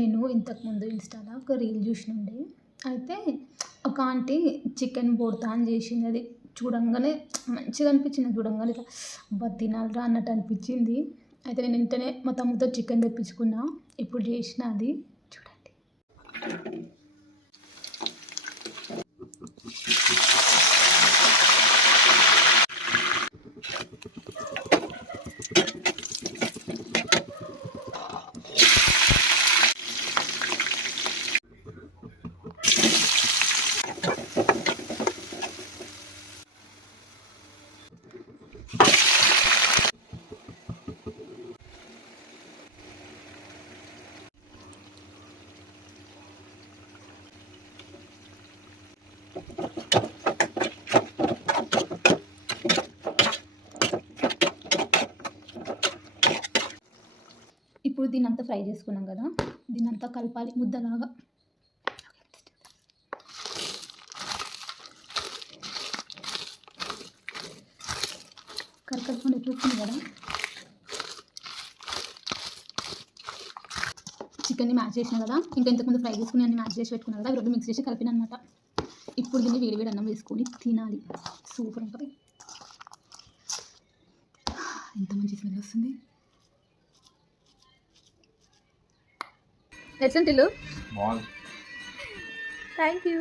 నేను ఇంతకుముందు ఇన్‌స్టాలో ఒక రీల్ చూసినుండే. అయితే ఒక ఆంటీ చికెన్ బోర్తా చేసింది. అది చూడంగానే మంచిగా అనిపించింది. చూడంగానే ఇట్లా అబ్బా! తినాలిరా అన్నట్టు అనిపించింది. అయితే నేను వెంటనే మా తమ్ముడితో చికెన్ తెప్పించుకున్నా. ఇప్పుడు చేసిన అది చూడండి. ఇప్పుడు దీన్నంతా ఫ్రై చేసుకున్నాం కదా, దీన్నంతా కలపాలి ముద్దలాగా. కరకరకుండా ఎట్లొస్తుంది కదా. చికెన్ని మ్యాచ్ చేసిన కదా, ఇంకా ఇంతకుముందు ఫ్రై చేసుకుని అన్ని మ్యాచ్ చేసి పెట్టుకున్నాను కదా, అవి రెండు మిక్స్ చేసి కలిపిన అనమాట. ఇప్పుడు దీన్ని వేడి వేడి అన్నం వేసుకొని తినాలి. సూపర్ ఉంటుంది. ఎంత మంచి స్మెల్ వస్తుంది. ఎట్లుంటిల్లు? Thank you.